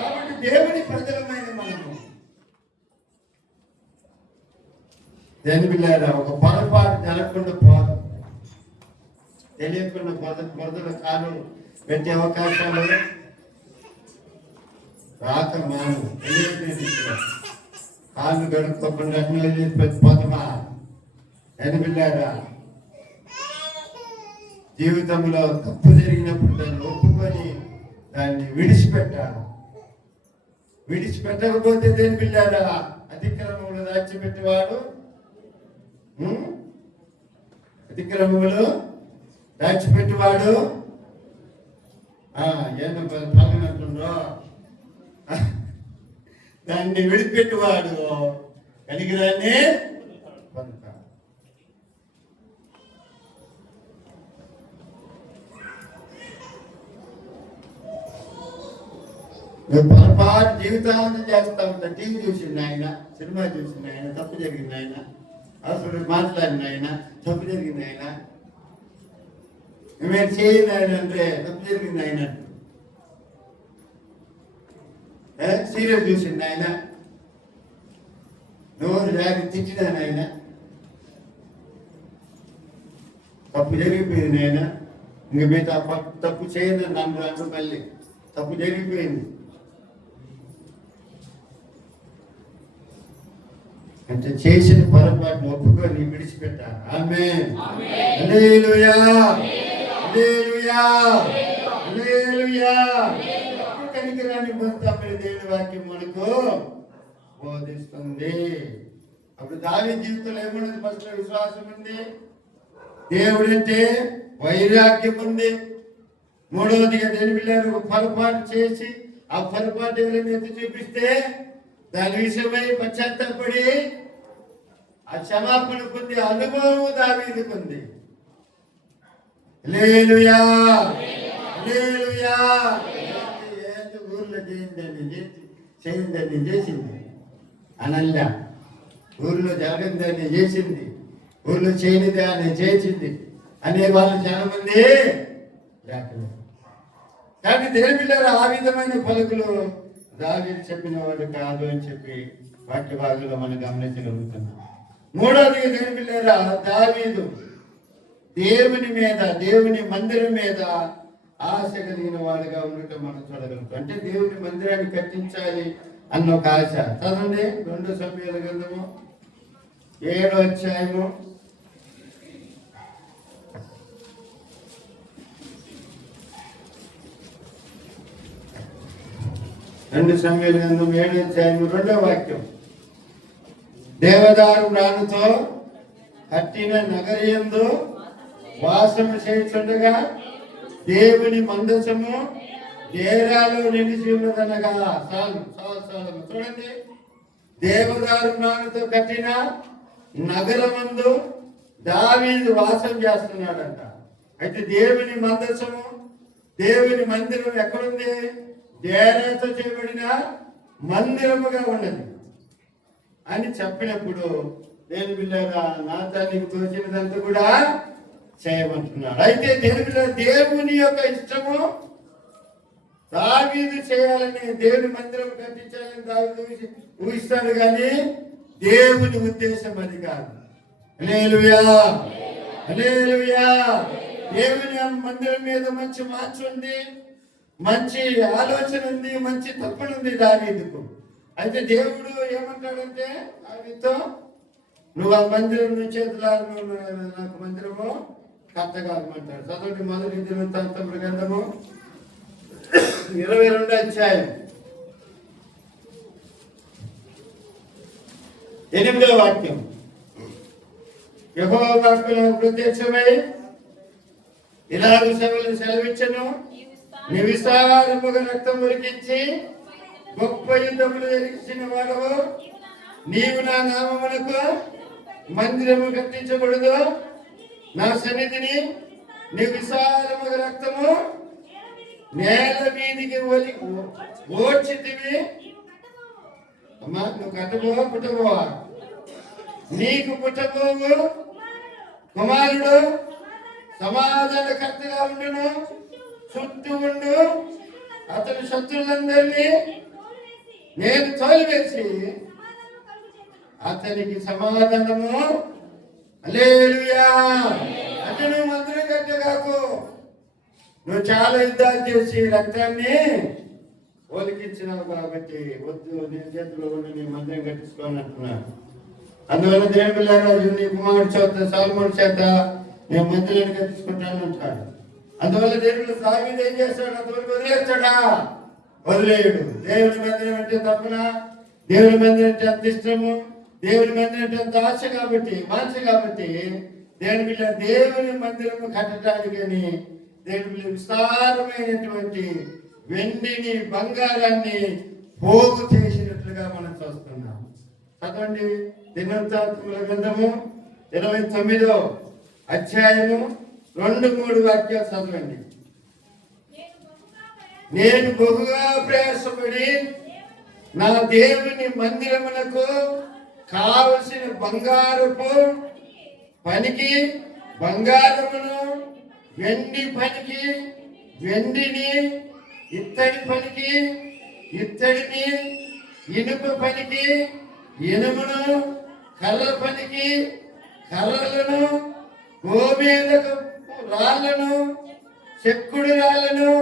కాబట్టి దేవుని ప్రజలమైన మనము దేని పిల్లరా ఒక పొరపాటు జరగకుండా పోదు. తెలియకుండా బురదల కాలు పెట్టే అవకాశాలు రాక మాను తెలియకుండా కాళ్ళు గడుపుకోకుండా పోతామా ఎనిమిల్లారా జీవితంలో తప్పు జరిగినప్పుడు దాన్ని ఒప్పుకొని దాన్ని విడిచిపెట్టాలి. విడిచిపెట్టకపోతే దేని పిల్లారా అతిక్రమములు దాచిపెట్టేవాడు అతిక్రమములు దాచిపెట్టేవాడు ఏమో పలకనంటుండ్రో దాన్ని విడిపెట్టువాడు కనిగిరాన్ని పొందుతాడు. పొరపాటు జీవితాంతం చేస్తా ఉంటా. టీవీ చూసింది ఆయన, సినిమా చూసింది ఆయన, తప్పు జరిగింది ఆయన, అసలు మాట్లాడిన ఆయన, తప్పు జరిగింది ఆయన, మేము చేయింది ఆయన అంటే తప్పు జరిగింది ఆయన, సీరియల్ చూసింది ఆయన, నోరు జారి తిట్టినాను ఆయన, తప్పు జరిగిపోయింది ఆయన, ఇంక మీద తప్పు చేయదు నన్ను అంటూ మళ్ళీ తప్పు జరిగిపోయింది అంటే చేసిన పొరపాటును ఒప్పుకొని విడిచిపెట్టాలి. ఆమేన్. హల్లెలూయా హల్లెలూయా హల్లెలూయా. కనికరాన్ని పొందుతామని దేవుని వాక్యం మనకు బోధిస్తుంది. అప్పుడు దావీదు జీవితంలో ఏమున్నది? ఫస్ట్ విశ్వాసం ఉంది, దేవుడు అంటే వైరాగ్యం ఉంది. మూడవదిగా దేని పిల్లలు ఒక పొరపాటు చేసి ఆ పొరపాటు ఎవరైనా ఎత్తి చూపిస్తే దాని విషయమై పశ్చాత్తాపడి ఆ క్షమాపణ పొంది అనుభవం దావీదుకుంది. హల్లెలూయా హల్లెలూయా. ఊర్లో చేయిందని చేసింది అనల్లా, ఊర్లో జరగదని చేసింది, ఊర్లో చేయనిదే అని చేసింది అనే వాళ్ళు చాలా మంది లేకలేదు. కానీ దేవుని పిల్లలు ఆ విధమైన పలుకులు దావీదు చెప్పిన వాడు కాదు అని చెప్పి వాక్య భాగంలో మనం గమనించగలుగుతున్నాం. మూడవది దేవుని పిల్లల దావీదు దేవుని మీద, దేవుని మందిరం మీద ఆశ కలిగిన వాడుగా ఉండటం మనం చూడగలుగుతాం. అంటే దేవుని మందిరాన్ని కట్టించాలి అన్న ఒక ఆశ. చదవండి 2 సమూయేలు గ్రంథము 7వ అధ్యాయము 2 సమూయేలు గ్రంథం 7వ అధ్యాయము 2వ వాక్యం. దేవదారు రాణుతో కట్టిన నగరయందు వాసము చేయుచుండగా దేవుని మందసము డేరాలో నిలిచి ఉన్నదనగా. చాలు చూడండి, దేవదారు రాణుతో కట్టిన నగరమందు దావీదు వాసం చేస్తున్నాడంట. అయితే దేవుని మందసము, దేవుని మందిరం ఎక్కడుంది? డేరాతో చేయబడిన మందిరముగా ఉన్నది అని చెప్పినప్పుడు దేవుని బిడ్డలారా నా తల్లికి తోచినదంతా కూడా చేయమంటున్నాడు. అయితే దేవుని యొక్క ఇష్టము దావీదు చేయాలని, దేవుని మందిరం కట్టించాలని దావీదు ఊహిస్తాడు, కానీ దేవుని ఉద్దేశం అది కాదు. హల్లెలూయా హల్లెలూయా. దేవుని మందిరం మీద మంచి మార్చి ఉంది, మంచి ఆలోచన ఉంది, మంచి తప్పన ఉంది దావీదుకు. అయితే దేవుడు ఏమంటాడంటే దావీదుతో, నువ్వు ఆ మందిరం నీ చేతులారు నాకు మందిరము కట్టగలమంటాడు. చదవండి మొదటి దినవృత్తాంతముల గ్రంథము 22వ అధ్యాయం 8వ వాక్యం. యెహోవా వాక్కులో ప్రత్యక్షమై ఇలాగ సెలవిచ్చెను, నీ విస్తారముగా రక్తం ఉరికించి గొప్ప యుద్ధములు జరిగించిన వాడవు, నీవు నా నామమునకు మందిరము కట్టించకూడదు, నా సన్నిధిని నీ విశాలముగా రక్తము నేల మీదికి ఓడ్చితివి. అమ్మా, నువ్వు కట్టబోవా పుట్టబోవా? నీకు పుట్టబోవు కుమారుడు సమాధానకర్తగా ఉండును, చుట్టూ ఉండు, అతని శత్రులందరినీ నేను తోలివేసి అతనికి సమాధానము. హల్లెలూయా. అంటే నువ్వు మందిరం చేసినట్టు కాకు. నువ్వు చాలా యుద్ధాలు చేసి రక్తాన్ని ఒలికించినావు కాబట్టి వద్దు, నీ చేతిలో ఉండి నీ మందిరం కట్టించుకోని అంటున్నాడు. అందువల్ల దేవుని పిల్లలు నీ కుమారుడు చేత సొలొమోను చేత నేను మందిరాన్ని కట్టించుకుంటాను అంటాడు. అందువల్ల దేవుడు దావీదు ఏం చేస్తాడు? అంతవరకు వదిలేస్తాడా? వదిలేయుడు. దేవుని మందిరం అంటే తప్పున, దేవుని మందిరం అంటే అంత ఇష్టము, దేవుని మందిరం అంటే అంత ఆశ కాబట్టి, వాంఛ కాబట్టి దేవుని బిడ్డ దేవుని మందిరము కట్టడానికని దేవుని బిడ్డ విస్తారమైనటువంటి వెండిని బంగారాన్ని పోగు చేసినట్లుగా మనం చూస్తున్నాం. చదవండి దినవృత్తాంతముల గ్రంథము 29వ అధ్యాయము 2-3 వాక్యాలు చదవండి. నేను బహుగా ప్రయాసపడి నా దేవుని మందిరమునకు కావలసిన బంగారపు పనికి బంగారమును, వెండి పనికి వెండిని, ఇత్తడి పనికి ఇత్తడిని, ఇనుప పనికి ఇనుమును, కర్ర పనికి కర్రలను, గోమేదకు రాళ్లను, చెక్కుడు రాళ్లను,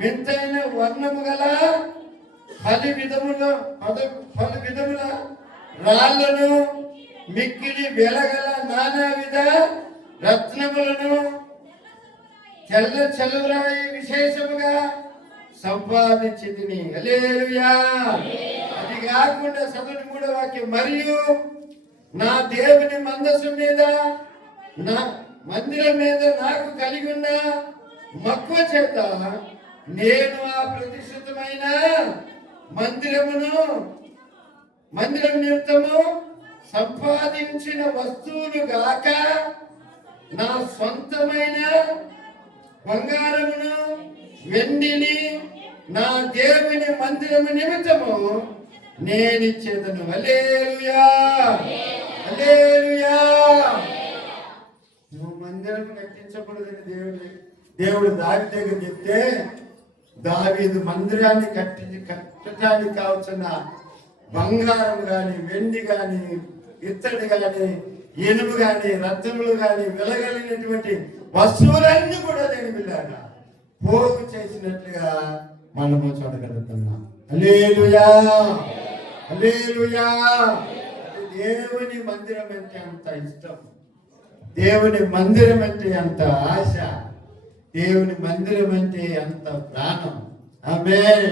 వింతైన వర్ణము గల పలు విధముల రాళ్లను, మిక్కిలి వెలగల నానావిధ రత్నములను, తెల్ల చలువరాయి విశేషముగా సంపాదించింది. హల్లెలూయా. అది కాకుండా 3వ వాక్యం, మరియు నా దేవుని మందసం మీద, నా మందిరం మీద నాకు కలిగి ఉన్న మక్కువ చేత నేను ఆ ప్రతిష్ఠితమైన మందిరం నిమిత్తము సంపాదించిన వస్తువులు గాక నా సొంతమైన బంగారమును, వెండిని నా దేవుని మందిరము నిమిత్తము నేనిచ్చేదను. హల్లెలూయా, హల్లెలూయా. నువ్వు మందిరం కట్టించకూడదని దేవుడు దావీదు దగ్గర చెప్తే, దావీదు మందిరాన్ని కట్టడానికి కావలసిన బంగారం గాని, వెండి గాని, ఇత్తడి గాని, ఎనుము గాని, రత్నములు గాని, వెలగలిగినటువంటి వస్తువులన్నీ కూడా దేవుని బిడ్డ పోగు చేసినట్లుగా మనము చూడగలుగుతున్నాం. హల్లెలూయా, హల్లెలూయా. దేవుని మందిరం అంటే అంత ఇష్టం, దేవుని మందిరం అంటే అంత ఆశ, దేవుని మందిరం అంటే అంత ప్రాణం. ఆమేన్,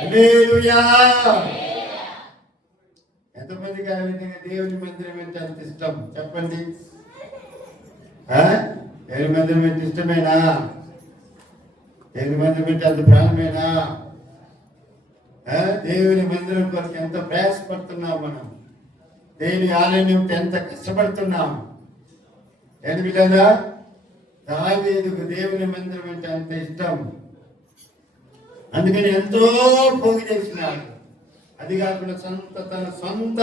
హల్లెలూయా. ఎంతమందికి ఆ విధంగా దేవుని మందిరం అంటే అంత ఇష్టం చెప్పండి. దేవుని మందిరం అంటే ఇష్టమేనా? దేవుని మందిరం అంటే అంత ప్రాణమేనా? దేవుని మందిరం కొరకు ఎంత ప్రయాసపడుతున్నాం మనం, దేవుని ఆలయం ఎంత కష్టపడుతున్నాం. ఏంటి బిడ్డలా, దావీదుకు దేవుని మందిరం అంటే అంత ఇష్టం, అందుకని ఎంతో పోగు చేసినాడు. అది కాకుండా తన సొంత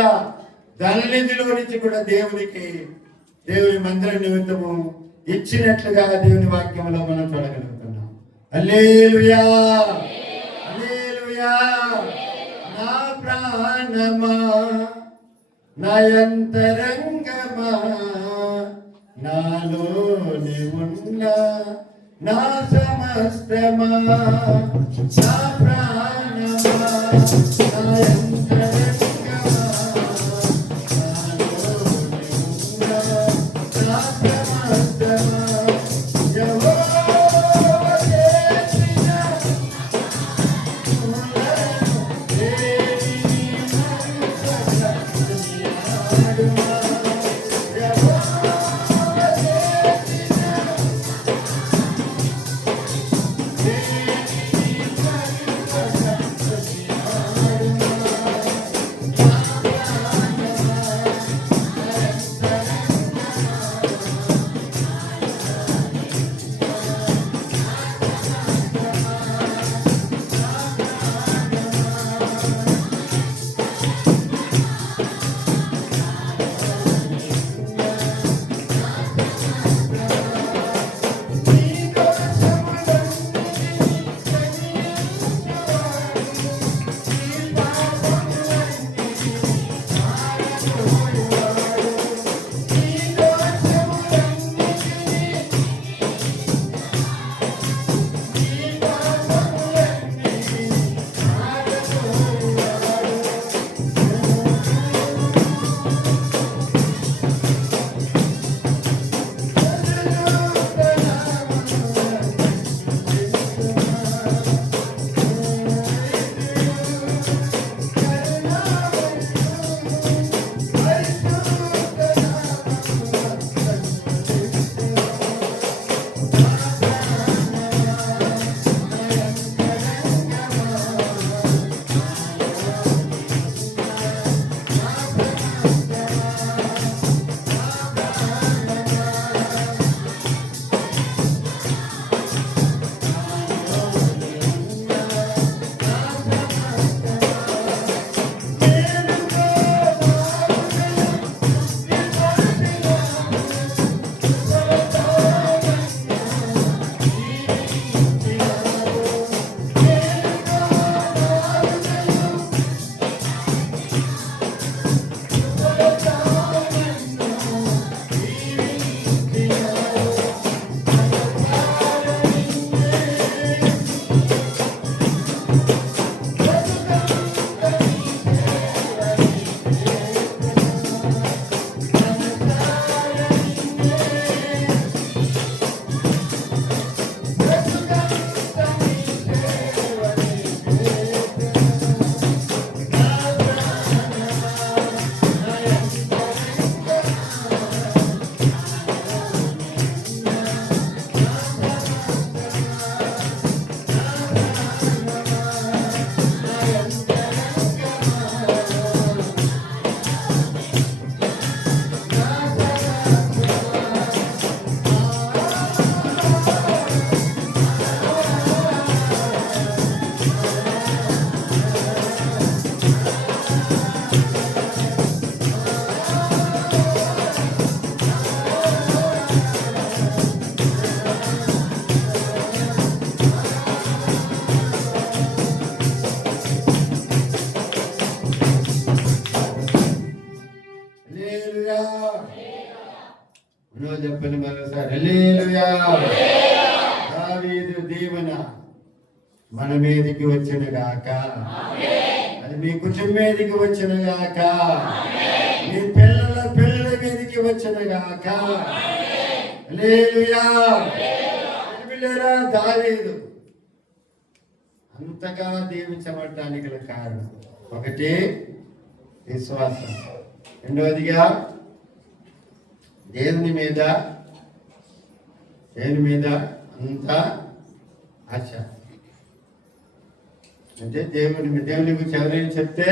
ధననిధిలో నుంచి కూడా దేవుని మందిరం నిమిత్తము ఇచ్చినట్లుగా దేవుని వాక్యంలో మనం చూడగలుగుతున్నాం. హల్లెలూయా, హల్లెలూయా. నా ప్రాణమా, నా అంతరంగమా, నాలోని ఉన్న నా సమస్తమా, నా ప్రాణమా, నా అంతరంగమా, నాలోని ఉన్న నా సమస్తమా, యెహోవా చేసిన చెప్పండి మరోసారి. హల్లెలూయా. దావీదు దీవెన మన మీదికి వచ్చిన గాక, అది మీ కుటుంబం మీదికి వచ్చిన గాక, మీ పిల్లల పిల్లల మీదికి వచ్చిన గాక. హల్లెలూయా. పిల్లరా, దావీదు అంతగా దీవించబడటానికి గల కారణం ఒకటి విశ్వాసం, రెండవదిగా దేవుని మీద అంత ఆశ. అంటే దేవుని గురించి ఎవరైనా చెప్తే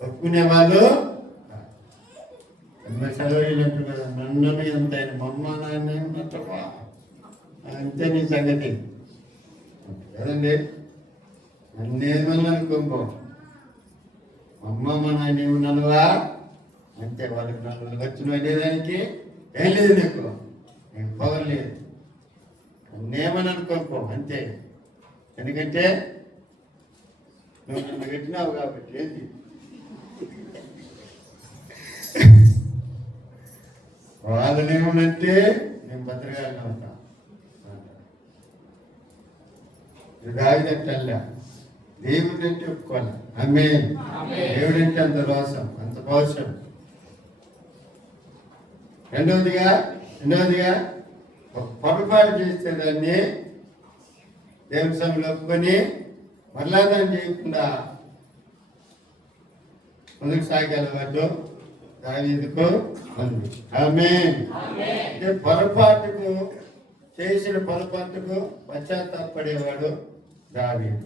ఒప్పుకునే వాళ్ళు చదవలేనట్టు కదా. నన్ను ఎంత ఆయన మమ్మ నాన్న ఉన్నట్టవా అంతే నీ సంగతి కదండి. నన్నేమన్నా అనుకోంపో, అమ్మ మా నాయన ఏమన్నానువా అంతే. వాళ్ళకి నన్ను వచ్చిన వెళ్ళేదానికి ఏం లేదు, నీకు పవర్ లేదు. నన్నేమని అనుకోనుకో అంతే. ఎందుకంటే నువ్వు నన్ను పెట్టినావు కాబట్టి. ఏంటి వాళ్ళనేమనంటే నేను భద్రగానే ఉంటా. దావిదంటల్లా దేవుడి అంటే ఒప్పుకోవాలి. ఆమేన్. దేవుడంటే అంత రోషం, అంత పౌరుషం. రెండవదిగా ఒక పొరపాటు చేస్తే దాన్ని దేవుని సభలో ఒప్పుకొని మరలా దాన్ని చేయకుండా ముందుకు సాగాల వాళ్ళు దావీదుకు ఉంది. ఆమేన్. చేసిన పొరపాటుకు పశ్చాత్తాపడేవాడు దావీదు.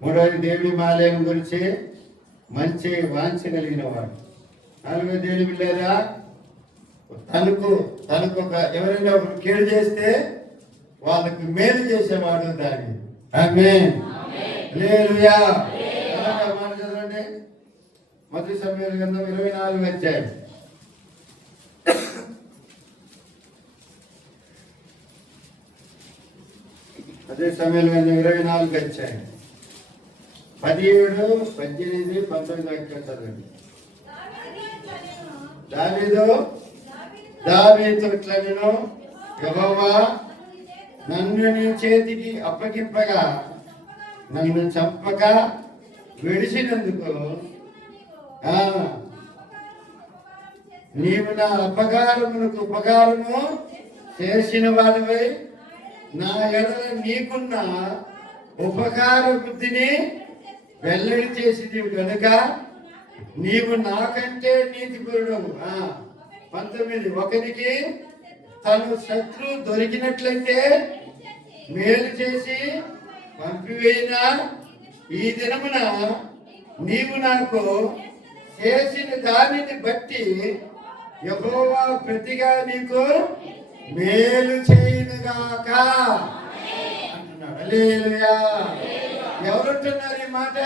మూడవది దేవుని ఆలయం గురించి మంచి వాంఛ కలిగిన వాడు. నాలుగో దేవుని బిడ్డలారా, తనకు ఎవరైనా ఒకరు కీడు చేస్తే వాళ్ళకు మేలు చేసేవాడు దావీదు. ఆమేన్. హల్లెలూయా. మాట చదవండి. మొదటి సమూయేలు గ్రంథం 24వ అధ్యాయం. అదే సమయంలో 24 అధ్యాయం 17, 18, 19 దాకా చదవండి. దావీదు ఇట్లనెను, యెహోవా నన్ను నీ చేతికి అప్పగింపగా నన్ను చంపక విడిచినందుకు నీవు నా అపకారములకు ఉపకారము చేసిన వాడివై నా ఎడల నీకున్న ఉపకార బుద్ధిని వెల్లడి చేసింది కనుక నీవు నాకంటే నీతిపరుడవు. 19, ఒకరికి తను శత్రువు దొరికినట్లయితే మేలు చేసి పంపివేయిన ఈ దినమున నీవు నాకు చేసిన దానిని బట్టి యెహోవా ప్రతిగా నీకు మేలు చేయునుగాక అంటున్నాడు. హల్లెలూయా. ఎవరంటున్నారు ఈ మాట?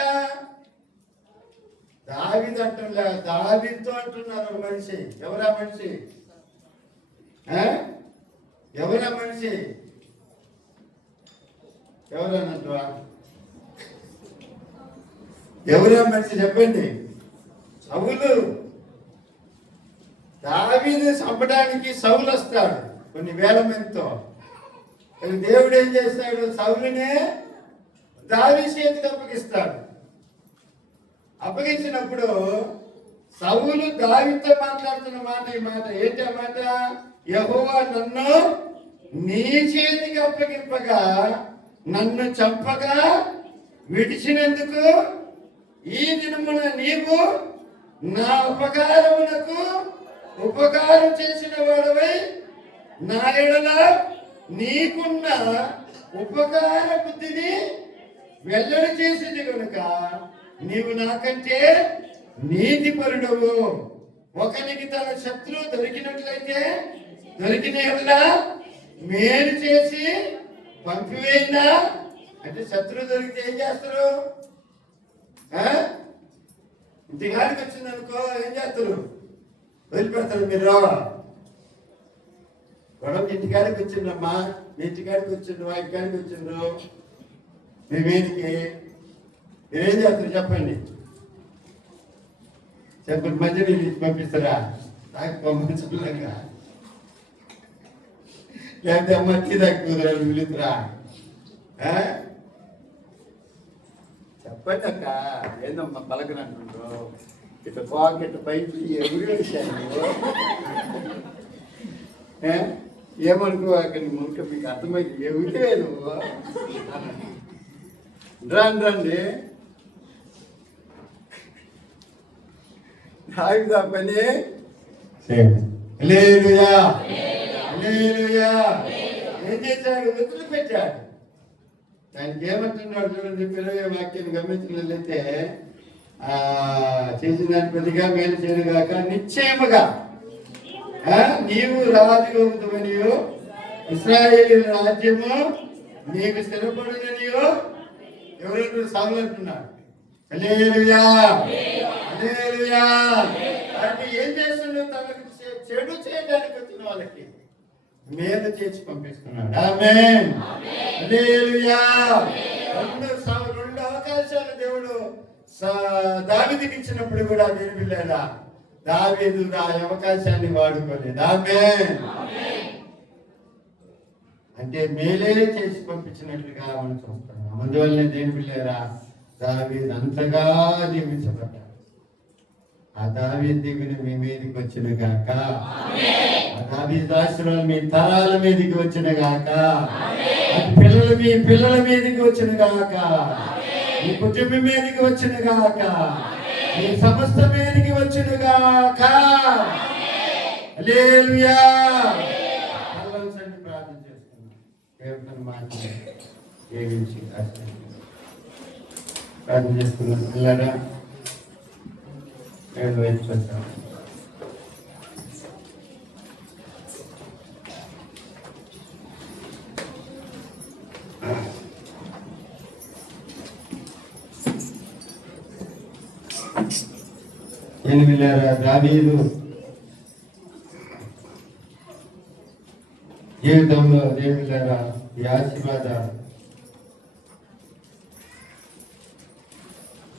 దావీదు అంటున్నా, దావీదుతో అంటున్నారు ఒక మనిషి. ఎవరా మనిషి? ఎవరా మనిషి? ఎవరన్నట్టువా? ఎవరా మనిషి చెప్పండి. సౌలు. దావీదు చంపడానికి సౌలు వస్తాడు కొన్ని వేల మందితో. దేవుడు ఏం చేస్తాడు? సౌలునే దావీదు చేతికి అప్పగిస్తాడు. అప్పగించినప్పుడు సౌలు దావీదుతో మాట్లాడుతున్న మాట ఈ మాట ఏంటి? ఆ మాట, యెహోవా నన్ను నీ చేతికి అప్పగింపగా నన్ను చంపగా విడిచినందుకు ఈ దినమున నీవు నా ఉపకారమునకు ఉపకారం చేసిన వాడవై నా ఎడల నీకున్న ఉపకార బుద్ధిని వెల్లడి చేసింది కనుక నీవు నాకంటే నీతిపరుడవు. ఒకనికి తన శత్రువు దొరికినట్లయితే దొరికిన ఎడల మేలు చేసి పంపివేయినా. అంటే శత్రువు దొరికితే ఏం చేస్తారు? ఇంటికాడికి వచ్చింది అనుకో, ఏం చేస్తారు? వదిలిపెడతారు. మీరు గొడవ ఇంటికాడికి వచ్చిందమ్మా, మీ ఇంటికాడికి వచ్చిండ్రు, మా ఇంటికాడికి వచ్చిండ్రు, మీ మీదికి మీరేం చేస్తారు చెప్పండి. మధ్య మీరు పంపిస్తారా? నాకు పంపించలేక లేకపోతే మట్టి తక్కువ పిలుతురా చెప్పండి అక్క. ఏందమ్మా పలకనంటుండ్రు ఇట్లా పాకెట్ పైకి ఎగురేసాను ఏమనుకో అక్కడ మునుక మీకు అర్థమైంది ఎగురే నువ్వు రండి ఆయుధ పని ఏం చేశాడు? వదిలి పెట్టాడు. దానికి ఏమంటున్నాడు చూడండి. పిల్లల వాక్యం గమనించినట్లయితే చేసిన దాని ప్రతిగా మేలు చేయనుగాక నిశ్చయముగా నీవు రాజుగోగుతామనియో ఇశ్రాయేలు రాజ్యము నీకు స్థిరపడుననియో ఎవరెవరు సాగులంటున్నాడు. హల్లెలూయా హల్లెలూయా. అంటే ఏం చేస్తున్నాడు? తనకు చెడు చేయడానికి వచ్చిన వాళ్ళకి మేలు చేసి పంపిస్తున్నాడు. ఆమేన్ హల్లెలూయా. రెండు అవకాశాలు దేవుడు దావీదుకి ఇచ్చినప్పుడు కూడా నేను పిల్లేదా దావీదు ఆ అవకాశాన్ని వాడుకోలేదు. ఆమేన్. అంటే మేలే చేసి పంపించినట్లుగా మనం చూస్తున్నాం. అందువల్లనే దేని పిల్లేరా దావీదు అంతగా దీవించబడ్డాడు. ఆ దావీదు దీవెన మీ మీదకి వచ్చిన గాక, ఆ దావీదు ఆశీర్వాదం మీ తరాల మీదకి వచ్చిన గాక, మీ పిల్లల మీదకి వచ్చిన గాక, మీ కుటుంబం మీదకి వచ్చిన గాక, మీ సమస్త మీదకి వచ్చిన గాక. హల్లెలూయా. ప్రార్థన చేస్తున్నాం. దేవుని మాట జీవించి ప్రార్థన చేసుకున్నాం. పిల్లరా నేను వేసుకొచ్చాను. దావీదు జీవితంలో దేవులారా ఈ ఆశీర్వాదాలు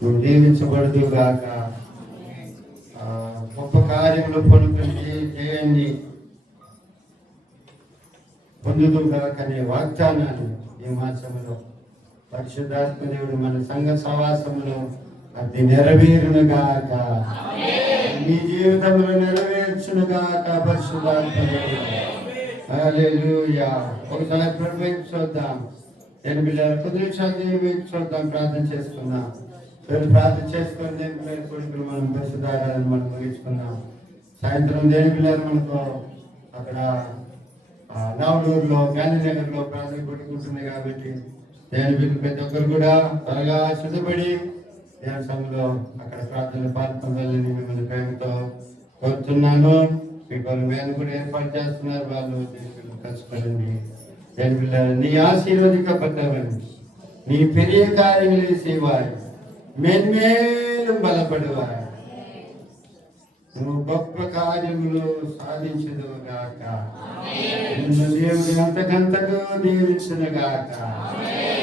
నువ్వు దీవించబడదు గాక. గొప్ప కార్యములు చేయండి పొందుదు గాక అనే వాగ్దానాన్ని ఈ మాసములో పరిశుద్ధాత్మ దేవుడు మన సంఘ సవాసములో అది నెరవేరును గాక, మీ జీవితంలో నెరవేర్చును గాక. పరిశుద్ధాత్మ దేవుడు హల్లెలూయా. ఒకసారి ప్రభువైపు చూద్దాం. నేను పిల్లలు కొద్ది నిమిషాలు దేవుని వైపు చూద్దాం. ప్రార్థన చేసుకున్నాం. ప్రార్థన చేసుకుని దేని పిల్లల కొడుకులు మనం పరిశుద్ధారాలను మనం ముగించుకున్నాం. సాయంత్రం దేని పిల్లలు మనకు అక్కడ నావడూరులో గాంధీనగర్లో ప్రార్థన కొట్టుకుంటుంది కాబట్టి దేని పిల్లలు ప్రతి ఒక్కరు కూడా త్వరగా సిద్ధపడి దేని సమయంలో అక్కడ ప్రార్థనలు పాల్పొందాలని మిమ్మల్ని ప్రేమతో కోరుతున్నాను. మీకు మేము కూడా ఏర్పాటు చేస్తున్నారు. వాళ్ళు దేని పిల్లలు కష్టపడండి. దేని పిల్లలు నీ ఆశీర్వదింపబడ్డావని నీ పెరియ కార్యములు సేవాయి మెన్మేలు బలపడేవారు. నువ్వు గొప్ప కార్యములు సాధించదు గాక. నిన్ను దేవుడు అంతకంతకు దీవించును గాక.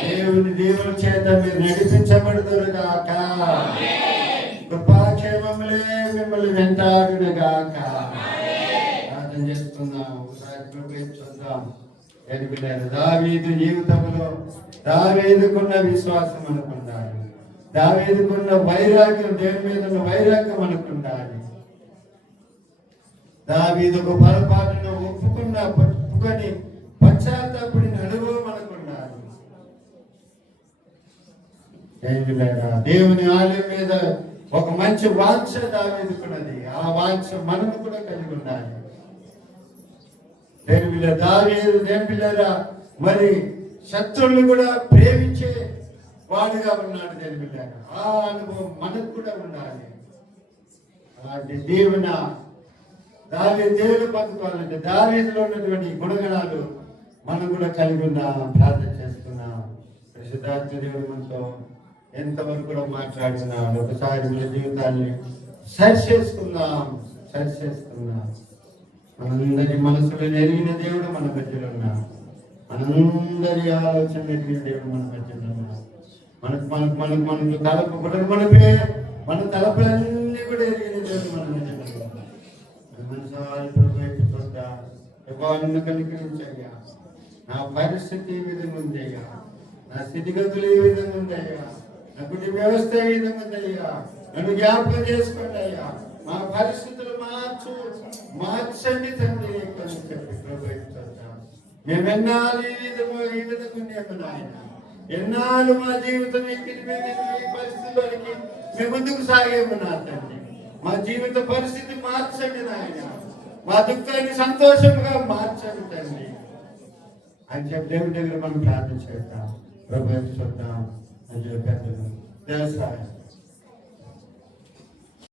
దేవుని చేత మీరు నడిపించబడుదురు గాక. కృపాక్షేమములే మిమ్మల్ని వెంటాడును గాక. ప్రార్థన చేసుకుందాం. ఒకసారి చూద్దాం. దావీదు జీవితంలో దావీదుకున్న విశ్వాసం అనుకుంటారు. దావీదుకున్న వైరాగ్యం, దేవుని మీద ఉన్న వైరాగ్యం అనుకుంటారు. దావీదు ఒక పొరపాటును ఒప్పుకొని పశ్చాత్తాపడిన అనుభవం అనుకున్నారు. దేవుని ఆలయం మీద ఒక మంచి వాంఛ దావీదుకున్నది. ఆ వాంఛ మనము కూడా కలిగి ఉండాలి. దావీదు దేవుని పిల్లరా మరి శత్రువులు కూడా ప్రేమించే వాడుగా ఉన్నాడు. దేవుని పిల్లరా ఆ అనుభవం మనకు కూడా ఉండాలి. అలాంటి దేవుని పంచుకోవాలంటే దావీదులో ఉన్నటువంటి గుణగణాలు మనం కూడా కలిగి ఉన్నాం. ప్రార్థన చేసుకున్నాం. పరిశుద్ధాత్మ దేవుడు మనతో ఎంతవరకు కూడా మాట్లాడుతున్నాడు. ఒకసారి మన జీవితాన్ని సరి చేసుకుందాం. మనందరి మనసులో ఎరిగిన దేవుడు మన మధ్యలో ఉన్నాడు. మనందరి ఆలోచన ఎరిగిన దేవుడు మన మధ్యలో ఉన్నాడు. మనకు తలపు మనపే మన తలపులన్నీ కూడా ఎరిగిన దేవుడు మన మధ్యలో ఉన్నాడు. మనసు చూద్దాం. నన్ను కనికరించయ్యా. నా పరిస్థితి ఈ విధంగా ఉందయ్యా, నా స్థితిగతులు ఈ విధంగా ఉందయ్యా, నా కుటుంబ వ్యవస్థ ఈ విధంగా ఉందయ్యా, నన్ను జ్ఞాపకం చేసుకోండి అయ్యా, మా పరిస్థితులు మార్చండి తండ్రి అని చెప్పి ప్రభుత్వం మేమెన్నాళ్ళు ఈ విధంగా ఉండేము నాయన. ఎన్నాళ్ళు మా జీవితం ఎక్కింది, మేము ఈ పరిస్థితుల్లోనికి మేము ముందుకు సాగేము నా తండ్రి. మా జీవిత పరిస్థితి మార్చండి నాయన, మా దుఃఖాన్ని సంతోషంగా మార్చండి తండ్రి అని చెప్పి దేవుడి దగ్గర మనం ప్రార్థన చేద్దాం. ప్రభుత్వం చూద్దాం అని చెప్పి దేవస్థానం